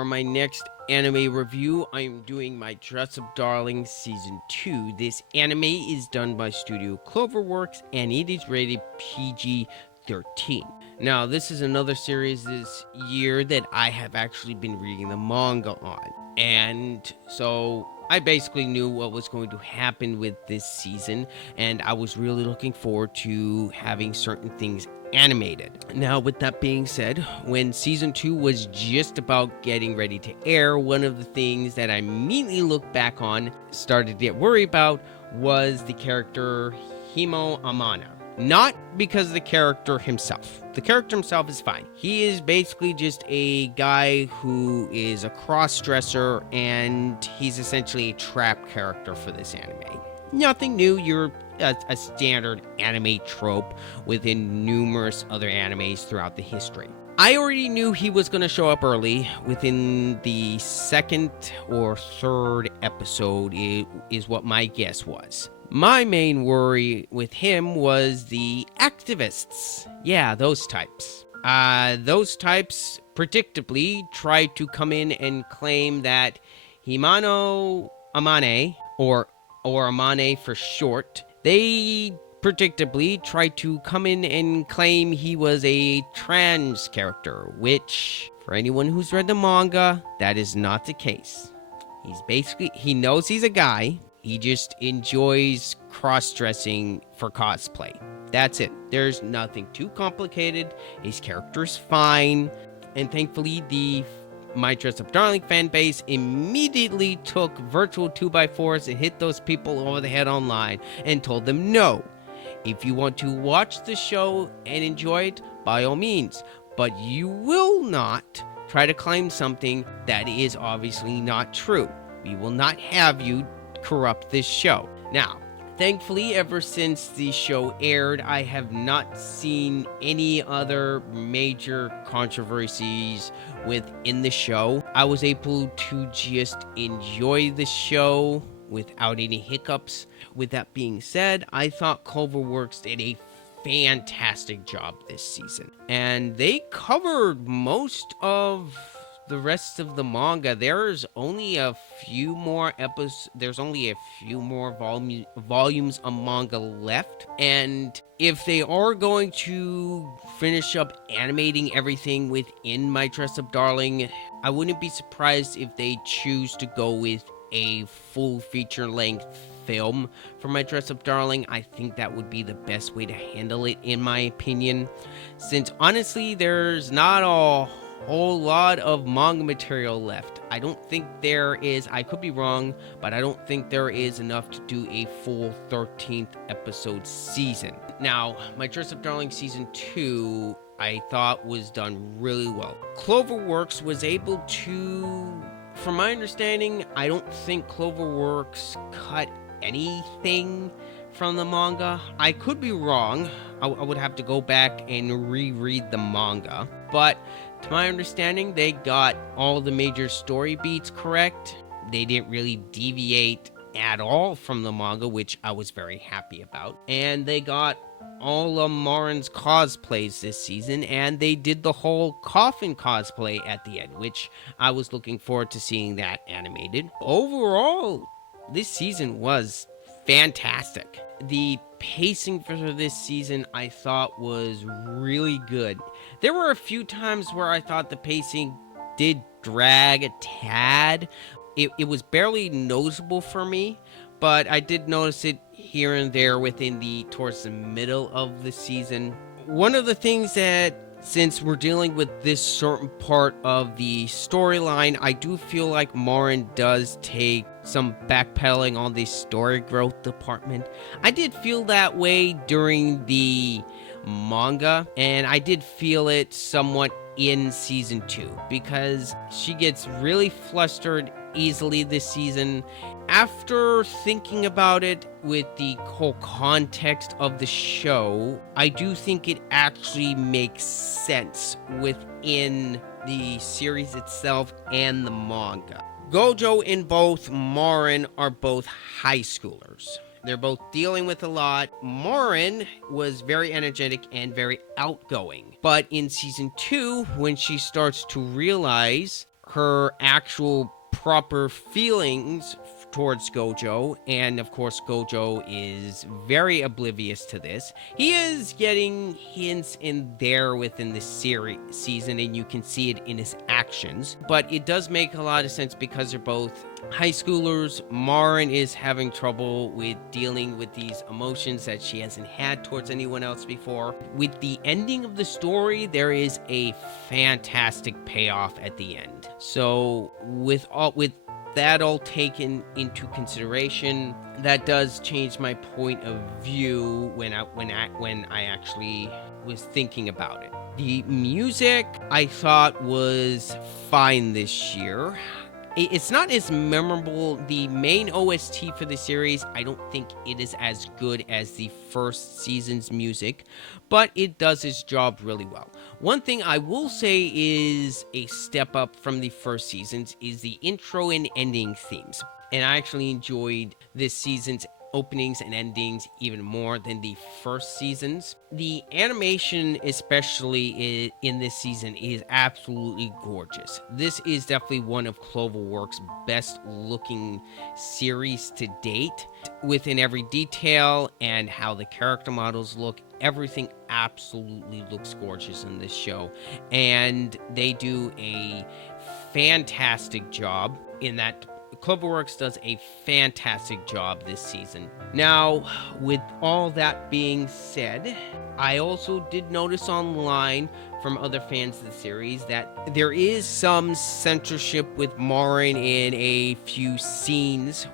for my next anime review, I am doing my Dress Up Darling Season 2. This anime is done by Studio Cloverworks and it is rated PG-13. Now, this is another series this year that I have actually been reading the manga on. And so I basically knew what was going to happen with this season, and I was really looking forward to having certain things animated. Now, with that being said, when season 2 was just about getting ready to air, one of the things that I immediately looked back on, started to get worried about, was the character Himo Amana. Not because of the character himself. The character himself is fine. He is basically just a guy who is a cross-dresser, and he's essentially a trap character for this anime. Nothing new. You're a standard anime trope within numerous other animes throughout the history. I already knew he was going to show up early. Within the second or third episode is what my guess was. My main worry with him was the activists. Yeah, those types. Those types predictably tried to come in and claim that Himano Amane, or Amane for short, they predictably tried to come in and claim he was a trans character, which, for anyone who's read the manga, that is not the case. He knows he's a guy. He just enjoys cross-dressing for cosplay. That's it. There's nothing too complicated. His character's fine. And thankfully, the My Dress Up Darling fan base immediately took virtual 2x4s and hit those people over the head online and told them no. If you want to watch the show and enjoy it, by all means. But you will not try to claim something that is obviously not true. We will not have you corrupt this show. Now, thankfully, ever since the show aired, I have not seen any other major controversies within the show. I was able to just enjoy the show without any hiccups. With that being said, I thought Cloverworks did a fantastic job this season, and they covered most of the rest of the manga. There's only a few more episodes. There's only a few more volumes of manga left. And if they are going to finish up animating everything within My Dress Up Darling, I wouldn't be surprised if they choose to go with a full feature-length film for My Dress Up Darling. I think that would be the best way to handle it, in my opinion, since honestly, there's not a whole lot of manga material left. I don't think there is. I could be wrong, but I don't think there is enough to do a full 13th episode season. Now, My Dress Up Darling Season 2, I thought was done really well. Cloverworks was able to, from my understanding, I don't think Cloverworks cut anything from the manga. I could be wrong. I would have to go back and reread the manga, but to my understanding, they got all the major story beats correct. They didn't really deviate at all from the manga, which I was very happy about. And they got all of Marin's cosplays this season, and they did the whole coffin cosplay at the end, which I was looking forward to seeing that animated. Overall, this season was fantastic. The pacing for this season I thought was really good. There were a few times where I thought the pacing did drag a tad. It was barely noticeable for me, but I did notice it here and there towards the middle of the season. One of the things that, since we're dealing with this certain part of the storyline, I do feel like Marin does take some backpedaling on the story growth department. I did feel that way during the manga, and I did feel it somewhat in season 2, because she gets really flustered easily this season. After thinking about it with the whole context of the show, I do think it actually makes sense within the series itself and the manga. Gojo and both Marin are both high schoolers. They're both dealing with a lot. Marin was very energetic and very outgoing. But in season 2, when she starts to realize her actual proper feelings towards Gojo, and of course Gojo is very oblivious to this. He is getting hints in there within the season, and you can see it in his actions, but it does make a lot of sense because they're both high schoolers. Marin is having trouble with dealing with these emotions that she hasn't had towards anyone else before. With the ending of the story, there is a fantastic payoff at the end. So with that all taken into consideration, that does change my point of view when I actually was thinking about it. The music I thought was fine this year. It's not as memorable. The main OST for the series, I don't think it is as good as the first season's music, but it does its job really well. One thing I will say is a step up from the first seasons is the intro and ending themes. And I actually enjoyed this season's openings and endings even more than the first seasons. The animation, especially in this season, is absolutely gorgeous. This is definitely one of Cloverworks' best looking series to date. Within every detail and how the character models look, everything absolutely looks gorgeous in this show. And they do a fantastic job in that. Cloverworks does a fantastic job this season. Now, with all that being said, I also did notice online from other fans of the series that there is some censorship with Marin in a few scenes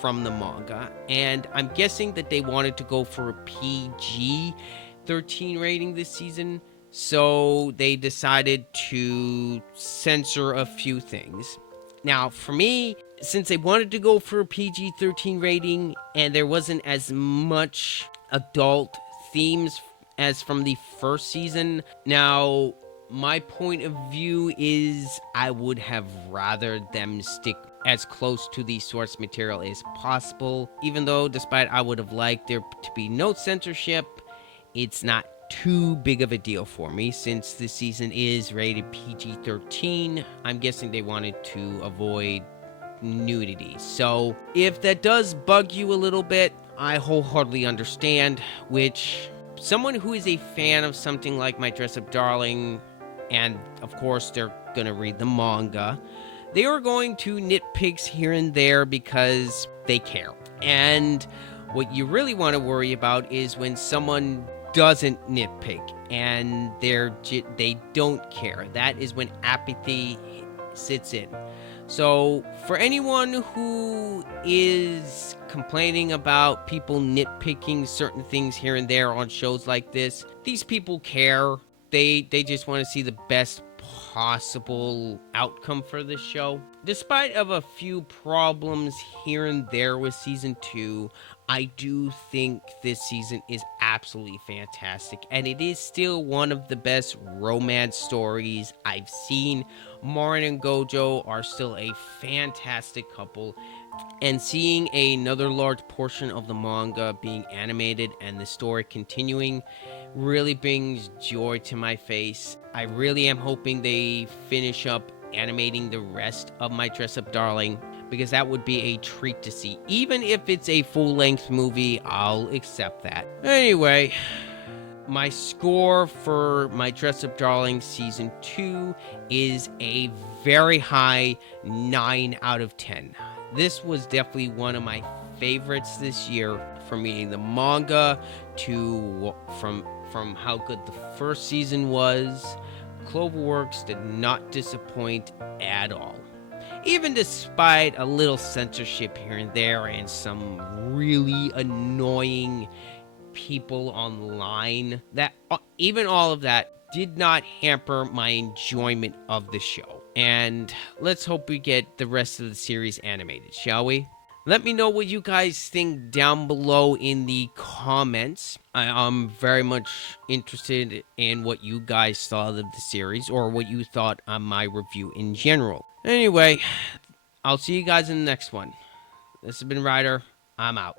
from the manga, and I'm guessing that they wanted to go for a PG-13 rating this season, so they decided to censor a few things. Now, for me, since they wanted to go for a PG-13 rating and there wasn't as much adult themes as from the first season, now my point of view is I would have rather them stick as close to the source material as possible. Even though, despite I would have liked there to be no censorship, it's not too big of a deal for me since this season is rated PG-13. I'm guessing they wanted to avoid nudity. So if that does bug you a little bit, I wholeheartedly understand, which someone who is a fan of something like My Dress-Up Darling, and of course they're gonna read the manga, they are going to nitpicks here and there because they care. And what you really want to worry about is when someone doesn't nitpick and they don't care. That is when apathy sits in. So for anyone who is complaining about people nitpicking certain things here and there on shows like this, these people care. They just want to see the best possible outcome for this show. Despite of a few problems here and there with season 2, I do think this season is absolutely fantastic, and it is still one of the best romance stories I've seen. Marin and Gojo are still a fantastic couple, and seeing another large portion of the manga being animated and the story continuing really brings joy to my face. I really am hoping they finish up animating the rest of My Dress-Up Darling, because that would be a treat to see. Even if it's a full-length movie, I'll accept that. Anyway, my score for My Dress-Up Darling Season 2 is a very high 9 out of 10. This was definitely one of my favorites this year, from reading the manga to from how good the first season was. Cloverworks did not disappoint at all. Even despite a little censorship here and there and some really annoying people online, that even all of that did not hamper my enjoyment of the show. And let's hope we get the rest of the series animated, shall we? Let me know what you guys think down below in the comments. I'm very much interested in what you guys thought of the series, or what you thought on my review in general. Anyway, I'll see you guys in the next one. This has been Ryder. I'm out.